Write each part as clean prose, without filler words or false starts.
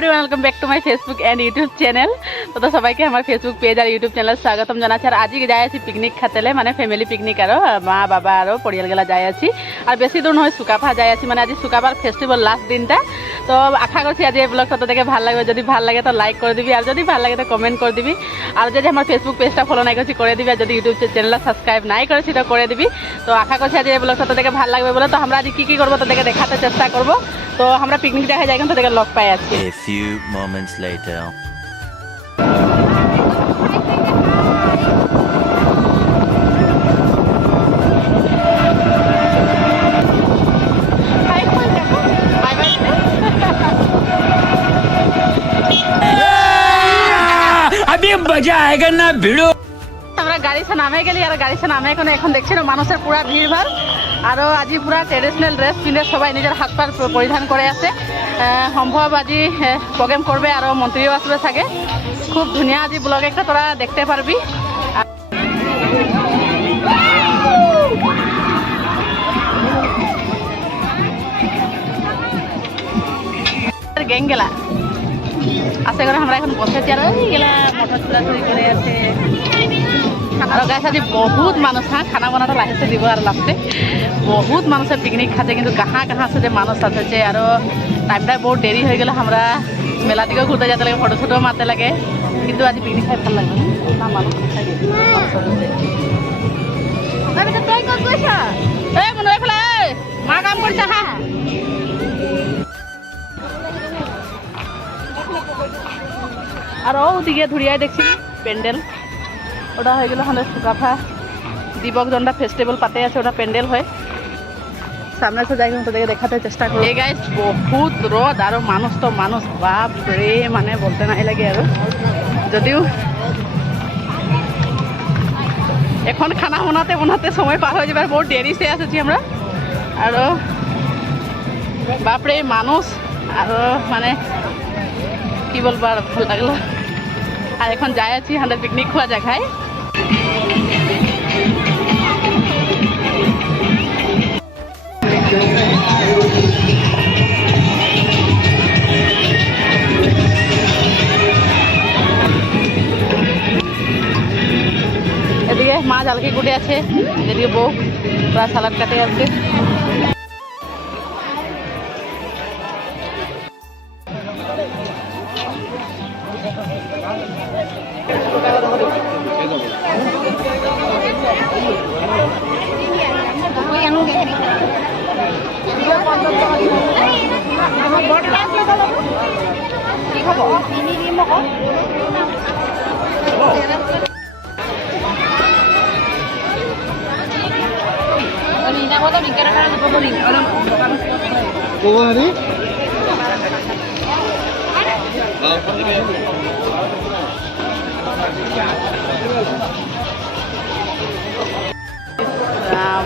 Everyone, welcome back to my Facebook and YouTube channel. তো সবাইকে আমার ফেসবুক পেজ আর ইউটিউব চ্যানেল স্বাগতম জানাচ্ছি। আর আজকে যাই আছি পিকনিক খাতেলে, মানে ফ্যামিলি পিকনিক আরো মা বাবা আরো পরিয়ালগুলা যাই আছি। আর বেশি দূর নয়, সুকাফা যাই আছি। মানে আজ সুকাফার ফেস্টিভ্যাল লাস্ট দিনটা। তো আশা করছি আজ এই ব্লগটা তোদেরকে ভালো লাগবে। যদি ভালো লাগে তো লাইক করে দিবি, আর যদি ভালো লাগে তো কমেন্ট করে দিবি। আর যদি আমার ফেসবুক পেজটা ফলো নাই করছি করে দিবি, আর যদি ইউটিউব চ্যানেলটা সাবস্ক্রাইব নাই করেছি তো করে দিবি। তো আশা করছি আজ এই ব্লগটা তোদেরকে ভালো লাগবে বলে। তো আমরা আজ কি করবো তোদেরকে দেখাতে চেষ্টা করবো। তো আমরা পিকনিক দেখা যাই, কিন্তু তোদেরকে লগ পাই আছি। A few moments later. अभी मजा आएगा ना भिड़ो। আমরা গাড়ি সে নামে গেলি, আর গাড়ি সে নামে এখন দেখছি না মানুষের পুরা ভিড় ভাড়। আরও আজি পুরা ট্রেডিশনাল ড্রেস পিঁধে সবাই নিজের হাত পা পরিধান করে আছে। সম্ভব আজি প্রোগ্রাম করবে, আরও মন্ত্রীও আসবে থাকে। খুব ধুনিয়া আজি ব্লগ একটা তোরা দেখতে পারবি। গ্যাং গেলা আছে করে আমরা এখন বসেছি, আর ওই গেলা মোটর চুরি করে আছে। আর গাছ আজি বহুত মানুষ, হ্যাঁ খানা বানাটা লাহেছে দিব। আর লাস্টে বহুত মানুষের পিকনিক খাচ্ছে, কিন্তু কাহা আছে যে মানুষ আছে। আর টাইমটা বহুত দেরি হয়ে গেলে আমরা মেলা দিকেও ঘুরতে যেতে লাগে, ফটো ছটো মারতে লাগে। কিন্তু আজি পিকনিক খাই ভাল লাগবে না, মানুষ খাই মা কাম করছে। হ্যাঁ আর ওদিকে ধুরিয়ায় দেখছি প্যান্ডেল, ওটা হয়ে গেল আমাদের সুকাফা দিবক জনটা ফেস্টিভ্যাল পাতে আছে, ওটা প্যান্ডেল হয়। সামনে তো যাই তোদেরকে দেখাতে চেষ্টা করি। এই গাইস বহুত রোদ, আর মানুষ তো মানুষ, বাপ রে, মানে বলতে নাই লাগে। আর যদিও এখন খানা বনাতে সময় পার হয়ে যাবে, বহুত দেরি সে আসেছি আমরা। আর বাপরে মানুষ, আর মানে কি বলবো, আর ভালো লাগলো। আর এখন যাই আছি আমাদের পিকনিক খোয়া জায়গায়। এদিকে মা জালকি কুটে আছে, এদিকে বউ পুরা সালাদ কাটে আছে।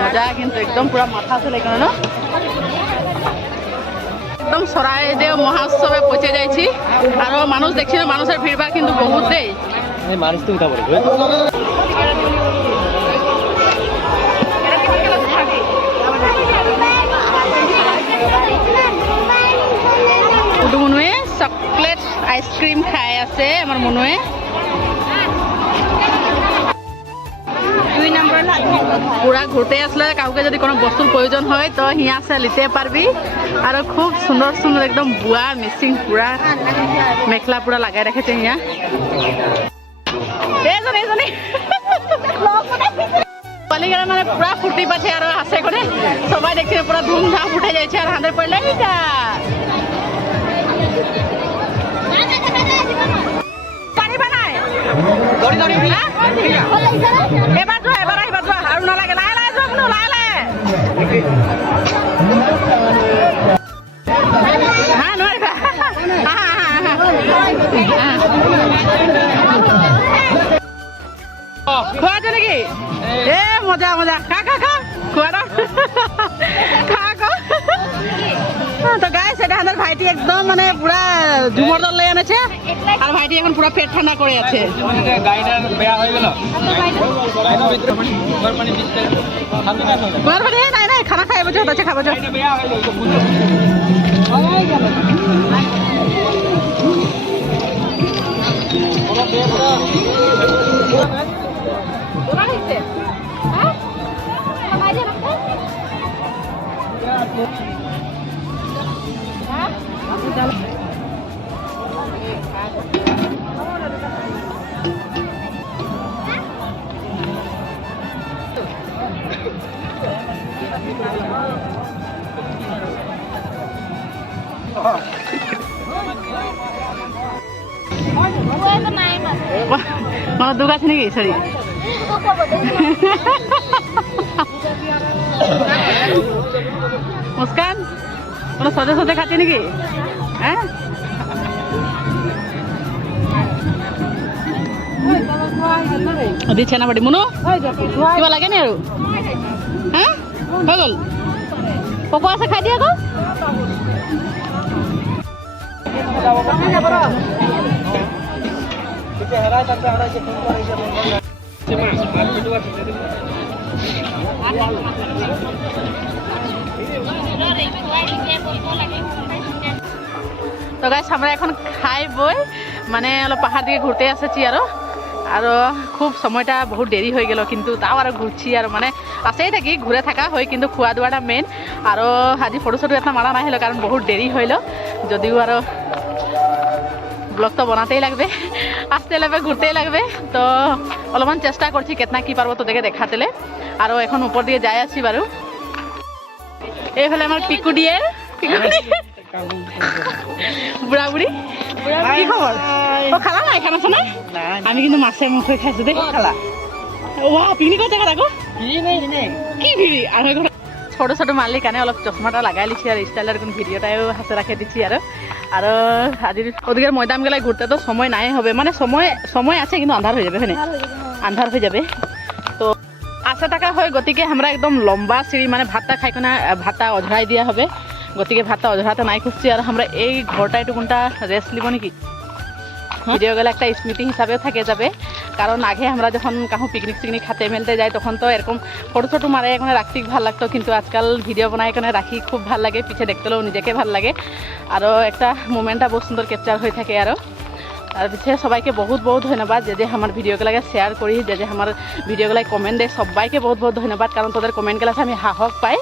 মজা কিন্তু একদম পুরা মাথা চলে কেন না, একদম চৰাইদেউ মহোৎসৱে পৌঁছে যাইছি। আর মানুষ দেখছি না, মানুষের ভিড় ভাড় কিন্তু বহুত দেই। মানুষ তো উঠা পড়ে মুনুয়ে চকলেট আইসক্রিম খাই আছে আমার মুনুয়ে। পুরা ঘুরতে আসলে কাউকে যদি কোনো বস্তুর প্রয়োজন হয় তো হিয়া সে নিতে পারবি। আর খুব সুন্দর সুন্দর একদম বুয়া মিসিং পুরা মেখলা পুরা লাগাই রেখেছে হিয়া। পালিগড়া মানে পুরা ফুটি পাচ্ছে, আর হাসে করে সবাই দেখছে পুরা ধুমধাম উঠে যাচ্ছে। আর হাতে পড়লে এবার যা, এবার যা, আর নালাগে, লাই লাই যাক নো, লাই লাই। হ্যাঁ নইবা, খোয়া আছে নাকি? এ মজা মজা, খা খা খা, খোয়া না খা খা। তো গাইস এটা আমাদের ভাইটি একদম মানে পুরা ঝুমর দল লই আনেছে। আর ভাইটি এখন পুরা পেট ঠান্ডা করে আছে। গাড়িটা বেয়া হয়ে গেল। নাই নাই খানা খাই বলছো, খাবো। মানে দুখ আছে নাকি সরি মুস্কান কোনো সদে সদে খাচ্ছে নাকি হ্যাঁ দিচ্ছে না বাড়ি মুনু কিবা লাগে নি আৰু হ্যাঁ হৈ গ'ল পকো আছে খাই দিয়া আকৌ তো গাইস আমরা এখন খাই বই মানে অলপ পাহাড় দিকে ঘুরতে আসছি আৰু খুব সময়টা বহুত দেরি হয়ে গেল কিন্তু তাও আর ঘুরছি আর মানে আছেই থাকি ঘুরে থাকা হয় কিন্তু খোয়া দোয়াটা মেইন আর আজি ফটো চটো এটা মারা নাহিল কারণ বহুত দেরি হইল যদিও আর ব্লগ তো বনাতেই লাগবে আসতে লাগবে ঘুরতেই লাগবে তো অলপমান চেষ্টা করছি কেতনা কি পারবো তোদেরকে দেখাতেলে আর এখন উপর দিয়ে যাই আছি বারু এইফালে আমার পিকু দিয়ে বুড়া বুড়ি কি খবর ও খালা নাই খানা চানা আমি কিন্তু মাছে মুখে খাইছো দেই খালা ওয়া পিকনিকত জায়গা আকৌ কি ভিড়ি আর ছোট ছোট মারলি কানে অলপ চশমাটা লাগাই লিছি আর স্টাইলের কোন ভিডিওটাও হাতে রাখে দিচ্ছি আর আজি ওদিকের ময়দান গেলায় ঘুরতে তো সময় নাই হবে মানে সময় আছে কিন্তু আন্ধার হয়ে যাবে হ্যাঁ আন্ধার হয়ে যাবে তো আশা টাকা হয় গতিকে আমরা একদম লম্বা সিঁড়ি মানে ভাতটা খাই কিনা ভাতটা অঝৰাই দিয়া হবে গতিকে ভাতটা অঝৰাতে নাই খুঁজছি আর আমরা এই ঘরটা একটু কোনটা রেস্ট লিব নাকি ভিডিও গেলে একটা স্মৃতি হিসাবেও থাকে যাবে কারণ আগে আমরা যখন কাহু পিকনিক সিকনিক খাতে মেলতে যাই তখন তো এরকম ফটো ছোটো মারে এখানে রাখতে ভাল লাগতো কিন্তু আজকাল ভিডিও বানাই এখানে রাখি খুব ভাল লাগে পিছে দেখতেলেও নিজেকে ভাল লাগে আরও একটা মোমেন্টটা বহুত সুন্দর ক্যাপচার হয়ে থাকে আর পিছে সবাইকে বহুত বহুত ধন্যবাদ যে আমার ভিডিওগুলাকে শেয়ার করি যে আমার ভিডিওগুলাই কমেন্ট দেয় সবাইকে বহুত বহুত ধন্যবাদ কারণ তোদের কমেন্টগুলাতে আমি সাহস পাই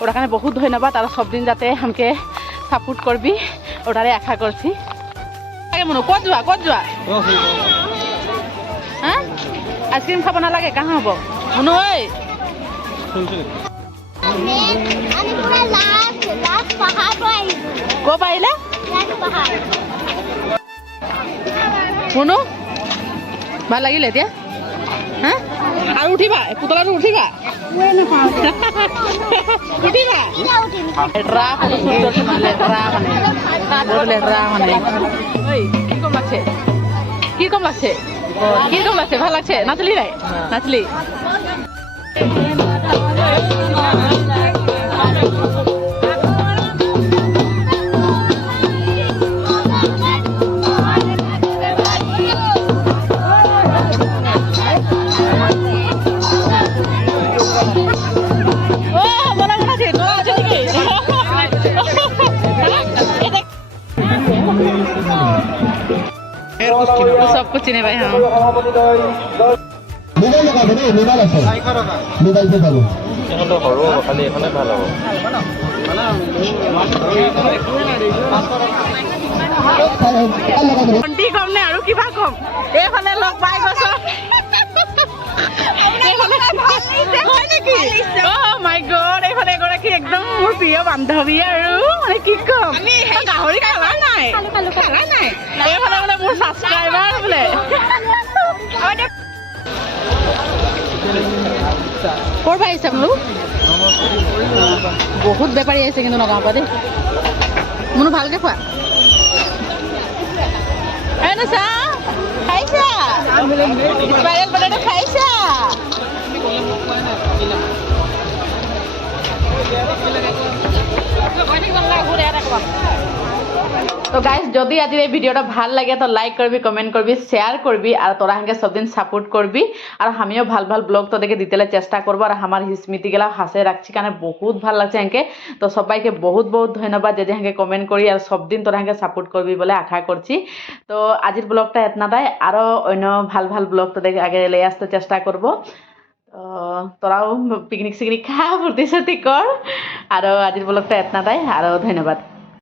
ওটার কারণে বহুত ধন্যবাদ আর সব দিন যাতে আমাকে সাপোর্ট করবি ওটারে আশা করছি মনো কত যোৱা হ্যাঁ আইসক্রিম খাব নালাগে কাহা হব মনো ঐ ক' পাৰিলে মনো ভাল লাগিলে এতিয়া হা আৰু উঠিবা পুতলাটো উঠিবা উঠিবা লেতেৰা মানে কিরকম লাগছে ভাল লাগছে নাচলি নাই নাচলি सब कुछ चिने भाई हाँ মোবাইল লগাব দেই মোবাইল আছে মোবাইলতে যাব এখন তো সৰু খালি এখনে ভাল হ'ব ভণ্টি কম নে আৰু কিবা কম এইফালে লগ পাই গৈছ মাই গড এইফালে এগৰাকী একদম মোৰ প্ৰিয় বান্ধৱী আৰু মানে কি কম গাহৰি খালা নাই এইফালে বোলে মোৰ ছাবস্ক্ৰাইবাৰ বোলে ক'ৰ পৰা আহিছে বোলো বহুত বেপাৰী আহিছে কিন্তু নগাঁৱৰ পৰা দেই মোনো ভালকে খোৱা চা খাইছা স্পাইৰেল পটেটো খাইছা তো গাইজ যদি আজিৰ এই ভিডিওটা ভাল লাগে তো লাইক করবি, কমেন্ট করবি, শেয়ার করবি আর তোরা হাঙ্গে সবদিন সাপোর্ট করবি। আর আমিও ভাল ভাল ব্লগ তোদেরকে দিতে চেষ্টা করবো। আর আমার স্মৃতিগুলা হাসে রাখছি কারণ বহুত ভাল লাগছে হাঙ্কে। তো সবাইকে বহুত বহুত ধন্যবাদ যে হাঙ্গে কমেন্ট করি আর সবদিন তোরা হাঙ্গে সাপোর্ট করবি বলে আশা করছি। তো আজির ব্লগটা এতনাটাই, আরও অন্য ভাল ভাল ব্লগ তোদের আগে লে আসতে চেষ্টা করবো। তো তোরাও পিকনিক সিকনিক খা, ফুর্তি সুর্তি কর। আর আজির ব্লগটা এতনাটাই, আরও ধন্যবাদ।